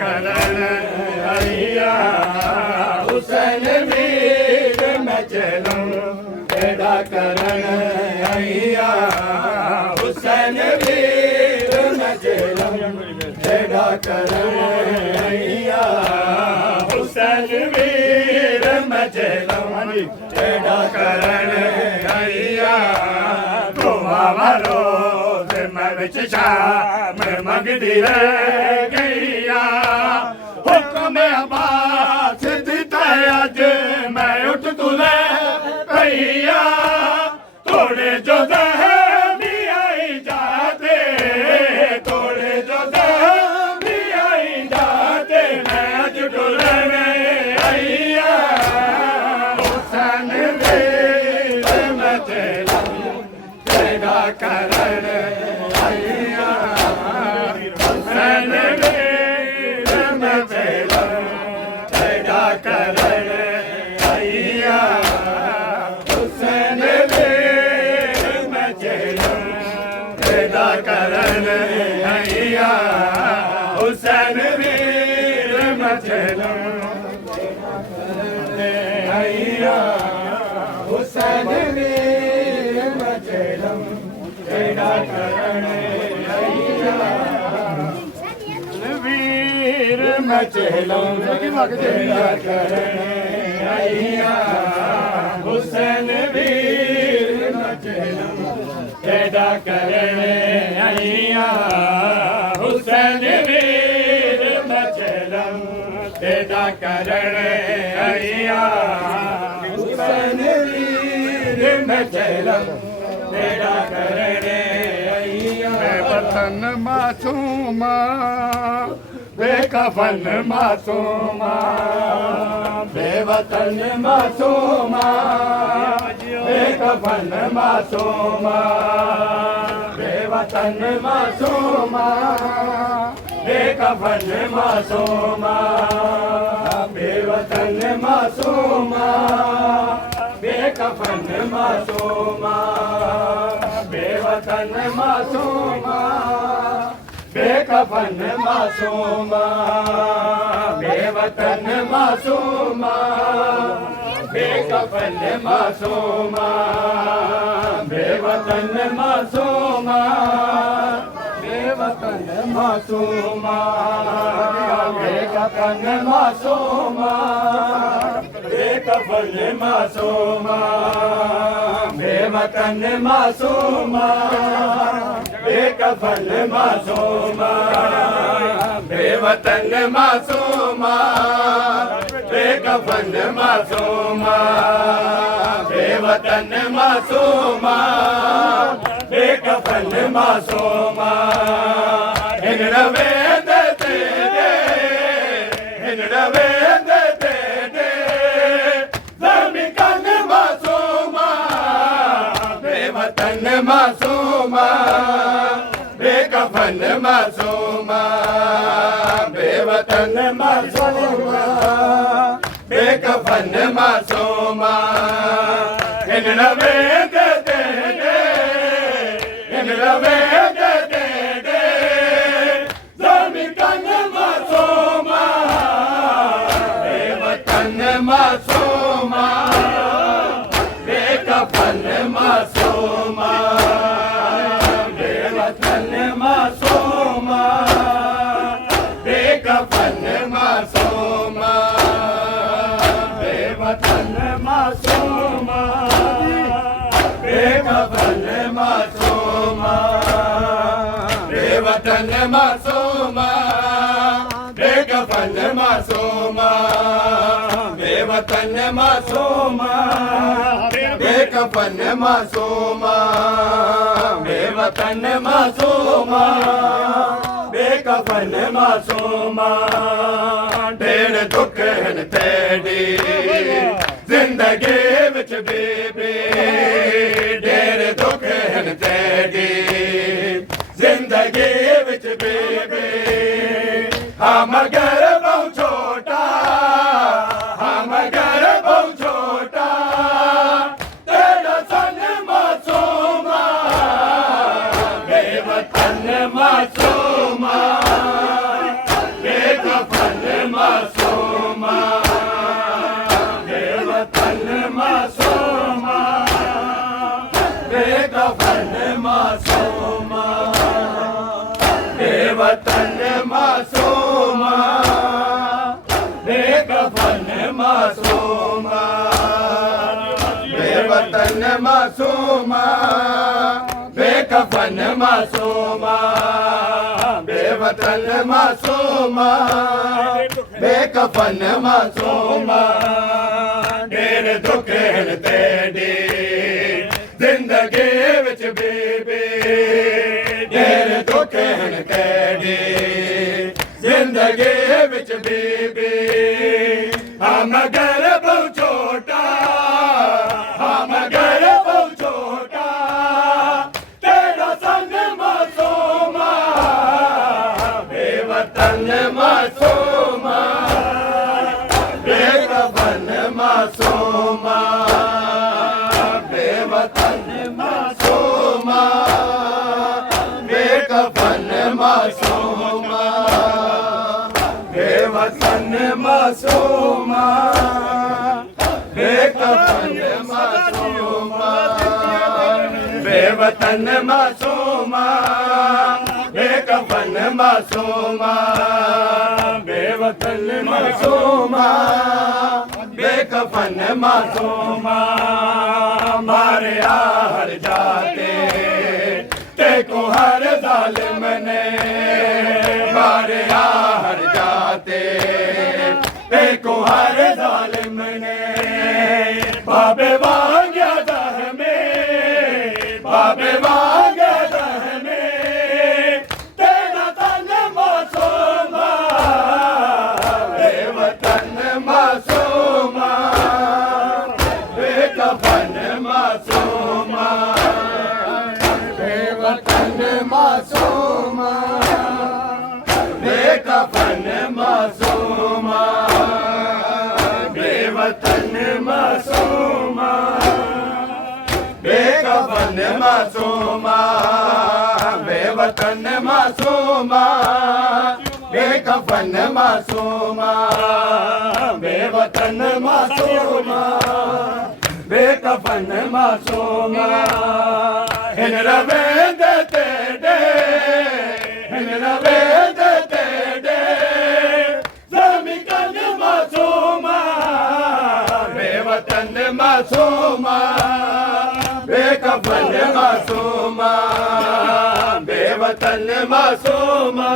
करण अहिया हुसैन वीर मैं चलूं तेरा करण अहिया हुसैन वीर मैं चलूं तेरा करण अहिया हुसैन वीर मैं चलूं तेरा करण अहिया दुआ मारो मैं विच शाम मंगदी रह गईया हुक्म अब्बास दिता अज मैं उठ तुले भैया थोड़े जो भी आई जाते थोड़े जो भी आई जाते मैं अज टुले भैया हुसैन वीर मैं चलूं तेरा करण अहिया हुसैन वीर मैं चलूं तेरा करण अहिया हुसैन वीर मैं चलूं तेरा करण अहिया हुसैन वीर मैं चलूं अहिया हुसैन वीर मैं चलूं तेरा करण अहिया वीर मैं चलूं तेरा करण अहिया हुसैन वीर मैं चलूं तेरा करण अहिया हुसैन वीर मैं चलूं तेरा करण अहिया हुसैन वीर मैं चलूं तेरा करण अहिया वतन मासूमा बेकफन मासूमा बेवतन मासूमा बेकफन मासूमा बेवतन मासूमा बेकफन मासूमा बेवतन मासूमा बेकफन मासूमा बेवतन मासूमा बेकफन मासूमा बेवतन मासूमा बेकफन मासूमा बेवतन मासूमा बेवतन मासूमा बेकफन मासूमा बेकफन मासूमा बेवतन मासूमा बेकफन मासूमा बेवतन मासूमा बेकफन मासूमा बेवतन मासूमा बेकफन मासूमा हिन रवे दे हिन रवे दे ज़मीकन मासूमा बेवतन मासूमा बेकफन मासूमा बेवतन मासूमा बेकफन मासूमा हिन रवे दे हिन रवे दे ज़मीकन मासूमा बेवतन मासूमा बेकफन मासूमा बेवतन मासूमा बेकफन मासूमा बेवतन मासूमा बेकफन मासूमा बेवतन मासूमा बेकफन मासूमा बेवतन मासूमा बेकफन मासूमा बेवतन मासूमा बेकफन मासूमा ढेर दुख हन तेरी जिंदगी विच बीबी ढेर दुख हन तेरी जिंदगी विच बीबी हाँ मगर बहु छोटा हाँ मगर बहु छोटा तेरा सन मासूमा बेवतन मासूमा बेकफन मासूमा बेकफन मासूमा बेवतन मासूमा बेकफन मासूमा तेरे दुख हैं तेरी जिंदगी विच बीबी तेरे दुख हैं तेरी जिंदगी विच बीबी हम घर बहु छोटा हम घर बहु छोटा तेरा संग मासूमा बेवतन मासूमा बेकफन मासूमा बेवतन मासूमा बेकफन मासूमा बेवतन मासूमा बेकफन मासूमा बेवतन मासूमा बेकफन मासूमा बेवतन मासूमा बेकफन मासूमा मारे हर जाते तेको हर जालिम ने मारे हर जाते तेको हर जालिम ने बाबे वांग्या दह में बाबे वांग्या दह में तेरा तन मासूमा बेवतन मासूमा बेकफन मासूमा बेवतन मासूमा बेकफन मासूमा बेवतन मासूमा बेकफन मासूमा बेवतन मासूमा बेकफन मासूमा बेवतन मासूमा बेकफन मासूमा हिन रवेंद तेरे हिन रवेंद तेरे ज़मीकन मासूमा बेवतन मासूमा बेकफन मासूमा बेवतन मासूमा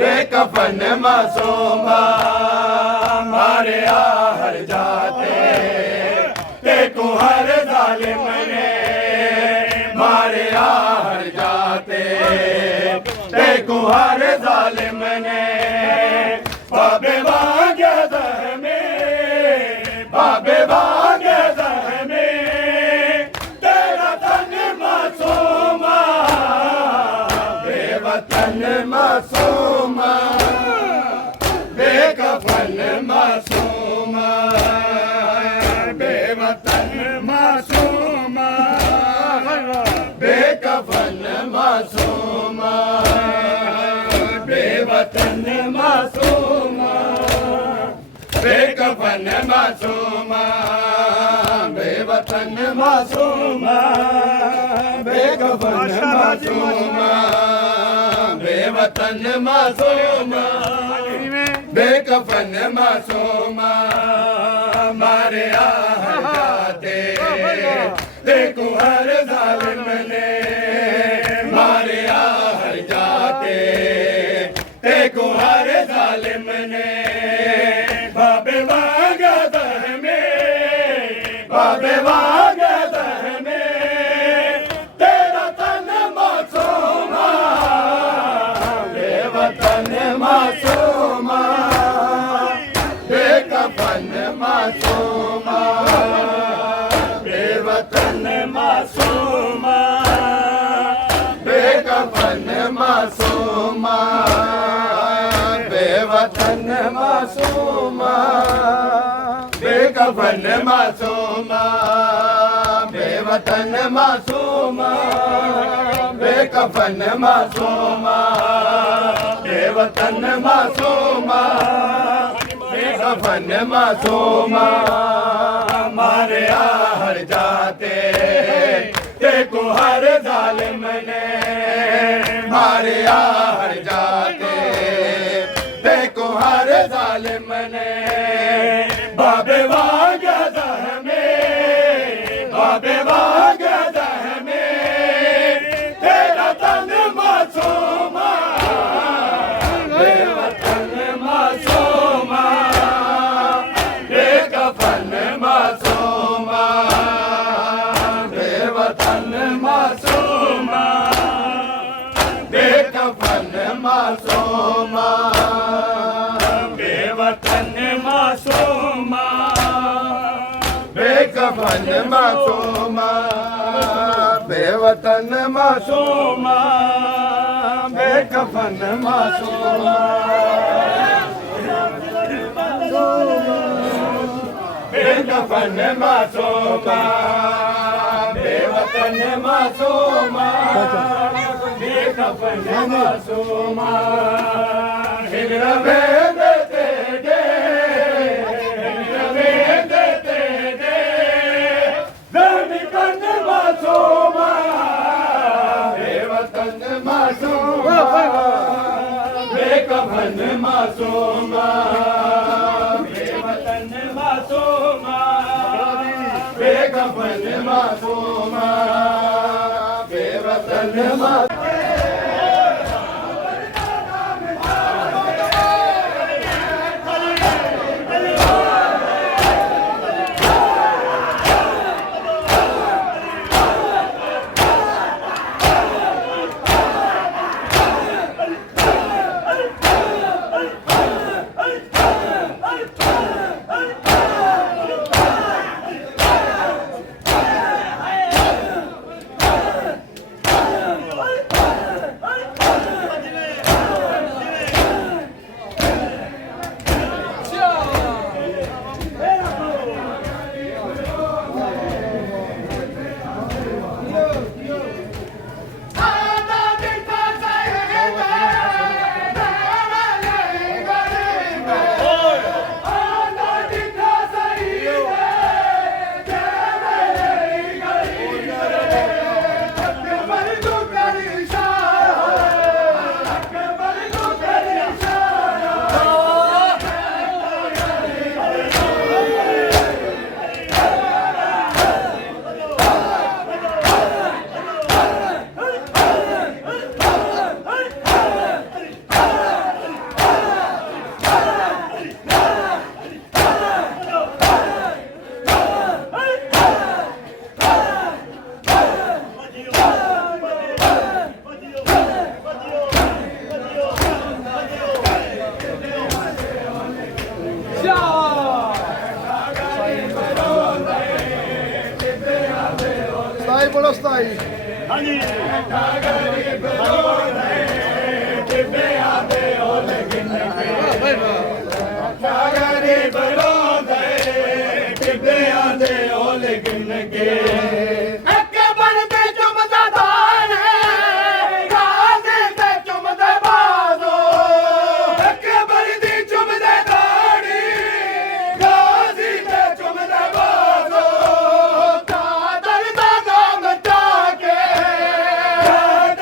बेकफन मासूमा मारे हर जाते तेको हर जालिम ने मारे हर जाते तेको हर जालिम ने बाबे वांग्या दह में बाबे वांग्या दह में तेरा तन मासूमा बेवतन मासूमा बेकफन मासूमा बेवतन मासूमा बेकफन मासूमा बेवतन मासूमा बेकफन मासूमा बेवतन मासूमा बेकफन मासूमा बेवतन मासूमा बेकफन मासूमा मारे हर जाते देखो हर जालिम ने मारे हर जाते देखो हर जालिम ने बाबे वांग्या दह में बाबे वांग्या दह में तेरा तन मासूमा बेवतन मासूमा बेकफन मासूमा बेवतन मासूमा बेकफन मासूमा बेवतन मासूमा बेकफन मासूमा बेवतन मासूमा बेकफन मासूमा बेवतन मासूमा बेकफन मासूमा मारे हर जाते देखो हर जालिम ने मारे हर जाते देखो हर जालिम ने बाबे वांग्या दह में बाबे बेकफन मासूमा बेवतन मासूमा बेकफन मासूमा बेवतन मासूमा बेकफन मासूमा बेकफन मासूमा बेवतन मासूमा बेकफन मासूमा हिजर में देते दे हिजर में देते दे बेकफन मासूमा बेवतन मासूमा बेकफन मासूमा बेवतन मासूमा बेकफन मासूमा बेवतन मासूमा ਸਤਾਈ ਬੋਲੋ 27 ਹਾਂਜੀ ਗਰੀਬ ਰੋਂਦੇ ਟਿੱਬਿਆਂ ਦੇ ਓਲ ਗਿਣ ਕੇ ਅੱਕੇ ਬਣਦੇ ਚੁੰਮਦਾ ਦਾਨ ਗਾਜ਼ੀ ਤੇ ਚੁੰਮਦੇ ਬਾਜ਼ੋ ਅੱਕੇ ਬਣਦੀ ਚੁੰਮਦੇ ਦਾੜੀ ਗਾਜ਼ੀ ਤੇ ਚੁੰਮਦੇ ਬਾਜ਼ੋ ਕਾਦਰ ਦਾ ਨਾਮ ਟਾ ਕੇ ਕਾਦਰ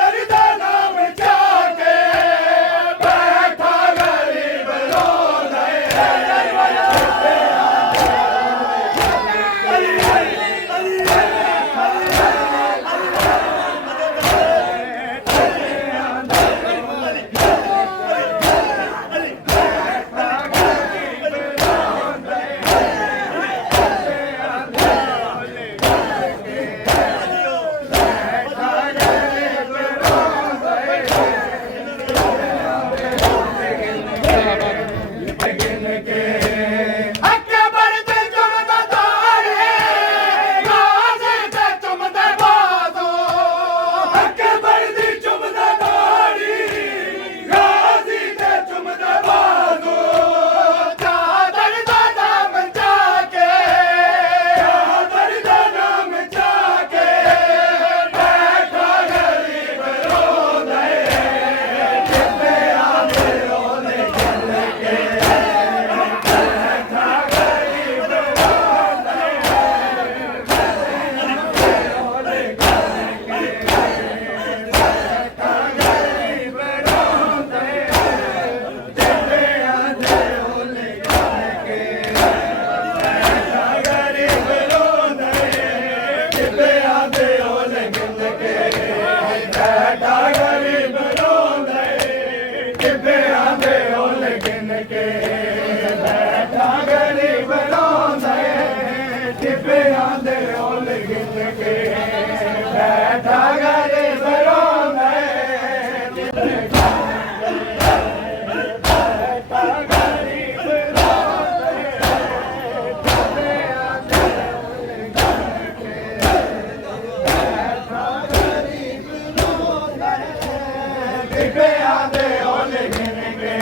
ਦੇ ਓਲ ਗਿਣ ਕੇ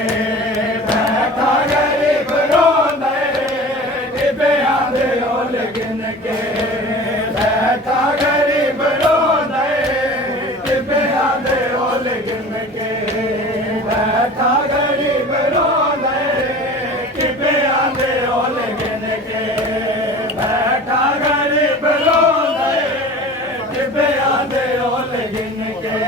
ਬੈਠਾ ਗਰੀਬ ਰੋਂਦੇ ਟਿੱਬਿਆਂ ਦੇ ਓਲ ਗਿਣ ਕੇ ਬੈਠਾ ਗਰੀਬ ਰੋਂਦੇ ਟਿੱਬਿਆਂ ਦੇ ਓਲ ਗਿਣ ਕੇ ਬੈਠਾ ਗਰੀਬ ਰੋਂਦੇ ਟਿੱਬਿਆਂ ਦੇ ਓਲ ਗਿਣ ਕੇ ਬੈਠਾ ਗਰੀਬ ਰੋਂਦੇ ਟਿੱਬਿਆਂ ਦੇ ਓਲ ਗਿਣ ਕੇ